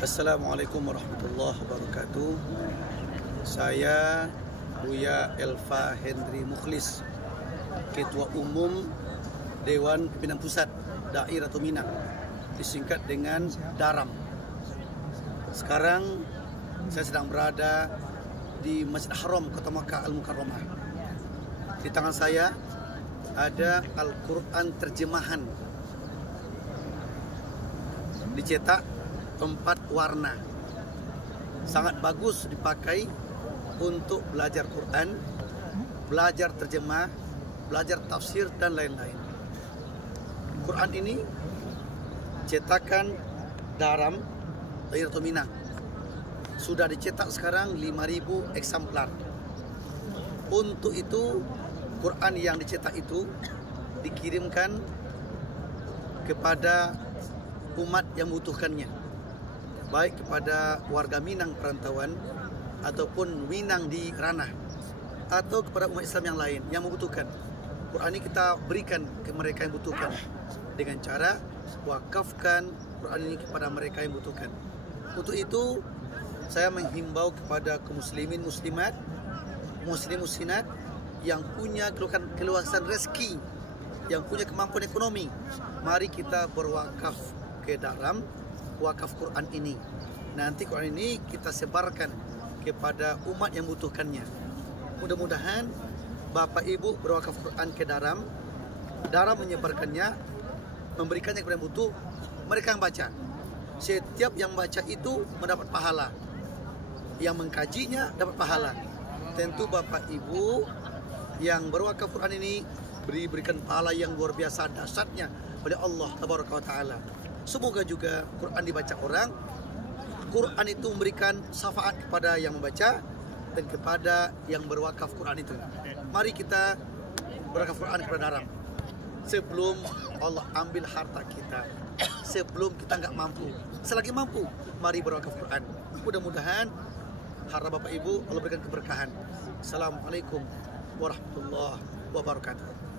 Assalamualaikum warahmatullahi wabarakatuh. Saya Buya Elva Hendri Mukhlis, Ketua Umum Dewan Pimpinan Pusat Daerah Minang, disingkat dengan DARAM. Sekarang saya sedang berada di Masjid Haram Kota Makkah Al-Mukarramah. Di tangan saya ada Al-Quran terjemahan, dicetak 4 warna, sangat bagus dipakai untuk belajar Quran, belajar terjemah, belajar tafsir dan lain-lain. Quran ini cetakan DARAM Daerah Minang, sudah dicetak sekarang 5.000 eksemplar. Untuk itu Quran yang dicetak itu dikirimkan kepada umat yang membutuhkannya, baik kepada warga Minang perantauan ataupun Minang di ranah, atau kepada umat Islam yang lain yang membutuhkan. Quran ini kita berikan ke mereka yang membutuhkan dengan cara wakafkan Quran ini kepada mereka yang membutuhkan. Untuk itu saya menghimbau kepada kaum muslimin muslimat, muslim muslimat yang punya keluasan rezeki, yang punya kemampuan ekonomi, mari kita berwakaf ke DARAM, wakaf Quran ini. Nanti Quran ini kita sebarkan kepada umat yang membutuhkannya. Mudah-mudahan Bapak Ibu berwakaf Quran ke DARAM, DARAM menyebarkannya, memberikannya kepada yang butuh, mereka yang baca. Setiap yang baca itu mendapat pahala, yang mengkajinya dapat pahala. Tentu Bapak Ibu yang berwakaf Quran ini diberikan pahala yang luar biasa dahsyatnya oleh Allah Tabaraka wa Ta'ala. Semoga juga Quran dibaca orang, Quran itu memberikan syafaat kepada yang membaca dan kepada yang berwakaf Quran itu. Mari kita berwakaf Quran kepada DARAM sebelum Allah ambil harta kita, sebelum kita nggak mampu. Selagi mampu, mari berwakaf Quran. Mudah-mudahan harta Bapak Ibu Allah berikan keberkahan. Assalamualaikum warahmatullahi wabarakatuh.